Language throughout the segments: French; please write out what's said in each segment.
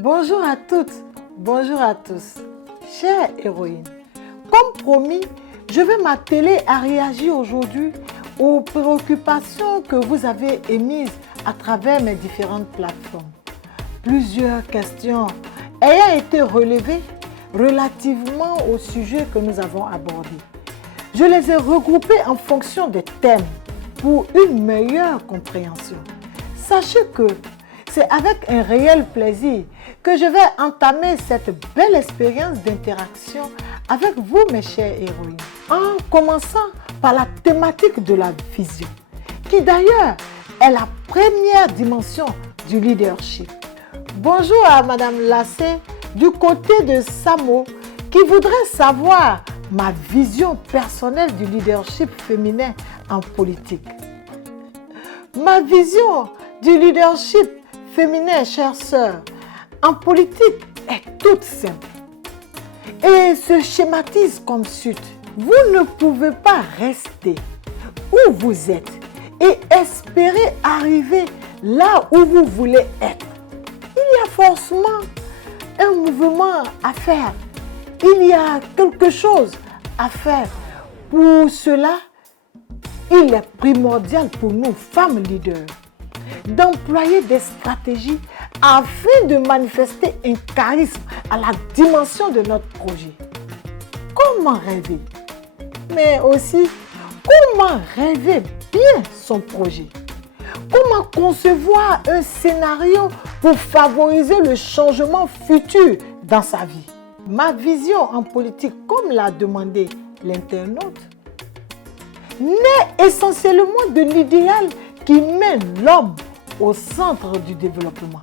Bonjour à toutes, bonjour à tous. Chère héroïne, comme promis, je vais m'atteler à réagir aujourd'hui aux préoccupations que vous avez émises à travers mes différentes plateformes. Plusieurs questions ayant été relevées relativement au sujet que nous avons abordé. Je les ai regroupées en fonction des thèmes pour une meilleure compréhension. Sachez que c'est avec un réel plaisir que je vais entamer cette belle expérience d'interaction avec vous, mes chères héroïnes. En commençant par la thématique de la vision, qui d'ailleurs est la première dimension du leadership. Bonjour à Madame Lassé du côté de Samo qui voudrait savoir ma vision personnelle du leadership féminin en politique. Ma vision du leadership féminin, chère sœur, en politique est toute simple et se schématise comme suit. Vous ne pouvez pas rester où vous êtes et espérer arriver là où vous voulez être. Il y a forcément un mouvement à faire. Il y a quelque chose à faire. Pour cela, il est primordial pour nous, femmes leaders, d'employer des stratégies afin de manifester un charisme à la dimension de notre projet. Comment rêver? Mais aussi, comment rêver bien son projet? Comment concevoir un scénario pour favoriser le changement futur dans sa vie? Ma vision en politique, comme l'a demandé l'internaute, naît essentiellement de l'idéal qui met l'homme au centre du développement.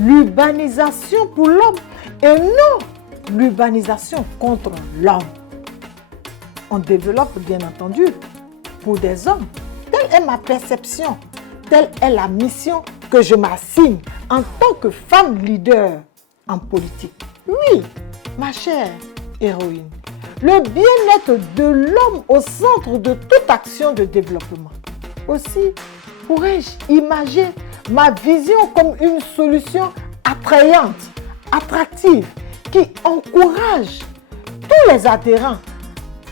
L'urbanisation pour l'homme et non l'urbanisation contre l'homme. On développe bien entendu pour des hommes. Telle est ma perception, telle est la mission que je m'assigne en tant que femme leader en politique. Oui, ma chère héroïne, le bien-être de l'homme au centre de toute action de développement. Aussi, pourrais-je imaginer ma vision comme une solution attrayante, attractive, qui encourage tous les adhérents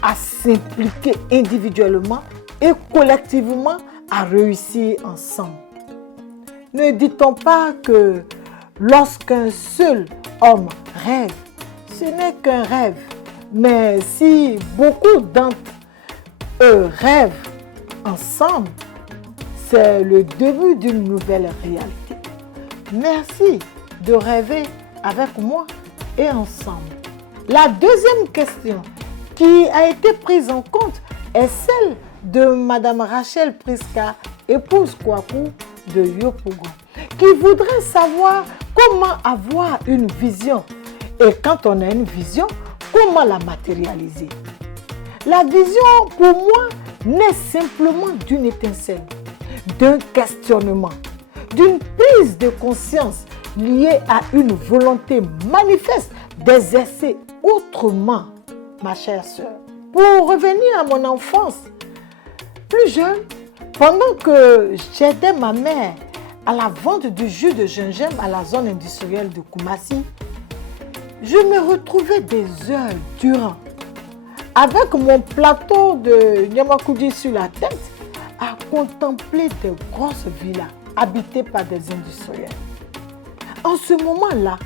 à s'impliquer individuellement et collectivement à réussir ensemble. Ne dit-on pas que lorsqu'un seul homme rêve, ce n'est qu'un rêve, mais si beaucoup d'entre eux rêvent ensemble, c'est le début d'une nouvelle réalité. Merci de rêver avec moi et ensemble. La deuxième question qui a été prise en compte est celle de Madame Rachel Priska, épouse Kwaku de Yopougon, qui voudrait savoir comment avoir une vision et quand on a une vision, comment la matérialiser. La vision, pour moi, naît simplement d'une étincelle, d'un questionnement, d'une prise de conscience liée à une volonté manifeste d'exercer autrement, ma chère sœur. Pour revenir à mon enfance, plus jeune, pendant que j'aidais ma mère à la vente du jus de gingembre à la zone industrielle de Koumassi, je me retrouvais des heures durant, avec mon plateau de Nyamakoudi sur la tête, à contempler des grosses villas habitées par des industriels. En ce moment-là,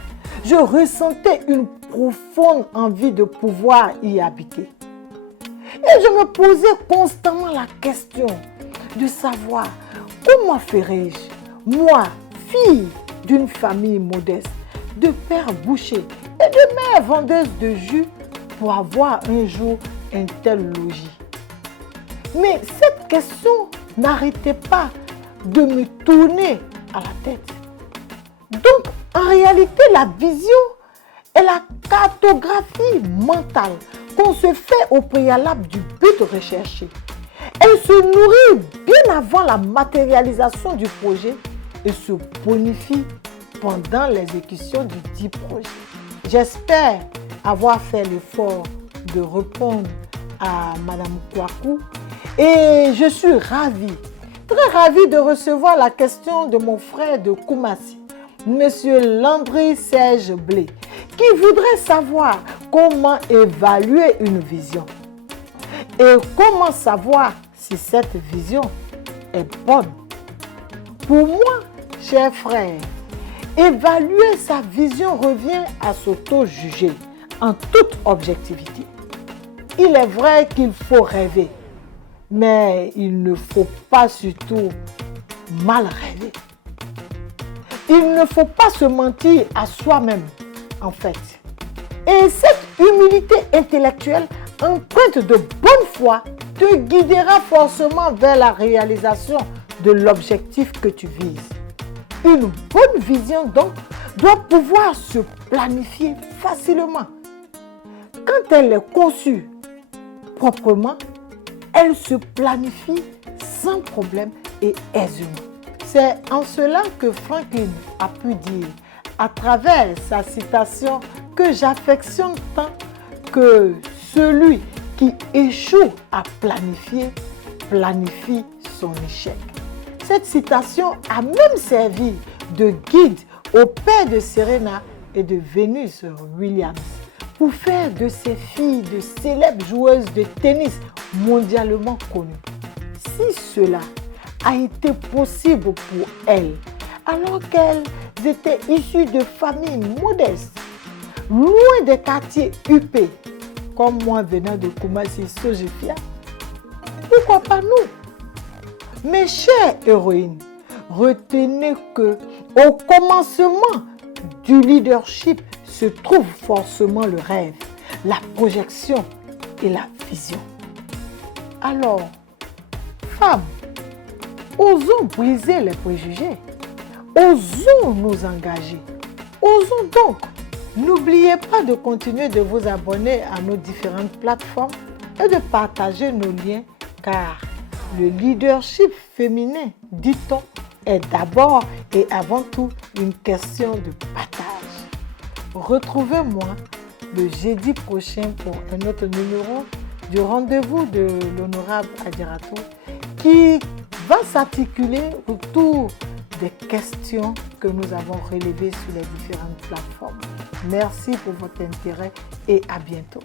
je ressentais une profonde envie de pouvoir y habiter. Et je me posais constamment la question de savoir comment ferais-je, moi, fille d'une famille modeste, de père boucher et de mère vendeuse de jus, pour avoir un jour un tel logis. Mais cette question n'arrêtait pas de me tourner à la tête. Donc, en réalité, la vision est la cartographie mentale qu'on se fait au préalable du but recherché. Elle se nourrit bien avant la matérialisation du projet et se bonifie pendant l'exécution du dit projet. J'espère avoir fait l'effort de répondre à Madame Kwaku et je suis ravie, très ravie de recevoir la question de mon frère de Koumassi Monsieur Landry Serge Blé, qui voudrait savoir comment évaluer une vision et comment savoir si cette vision est bonne. Pour moi, chers frères, évaluer sa vision revient à s'auto-juger en toute objectivité. Il est vrai qu'il faut rêver, mais il ne faut pas surtout mal rêver. Il ne faut pas se mentir à soi-même, en fait. Et cette humilité intellectuelle, empreinte de bonne foi, te guidera forcément vers la réalisation de l'objectif que tu vises. Une bonne vision, donc, doit pouvoir se planifier facilement. Quand elle est conçue proprement, elle se planifie sans problème et aisément. C'est en cela que Franklin a pu dire, à travers sa citation que j'affectionne tant, que celui qui échoue à planifier, planifie son échec. Cette citation a même servi de guide au père de Serena et de Venus Williams pour faire de ces filles de célèbres joueuses de tennis mondialement connues. Si cela a été possible pour elles, alors qu'elles étaient issues de familles modestes, loin des quartiers huppés, comme moi venant de Koumassi-Sojifia, pourquoi pas nous? Mes chères héroïnes, retenez que au commencement du leadership se trouve forcément le rêve, la projection et la vision. Alors, femmes, osons briser les préjugés, osons nous engager, osons donc. N'oubliez pas de continuer de vous abonner à nos différentes plateformes et de partager nos liens, car le leadership féminin, dit-on, est d'abord et avant tout une question de partage. Retrouvez-moi le jeudi prochain pour un autre numéro du rendez-vous de l'honorable Adjaratou qui va s'articuler autour des questions que nous avons relevées sur les différentes plateformes. Merci pour votre intérêt et à bientôt.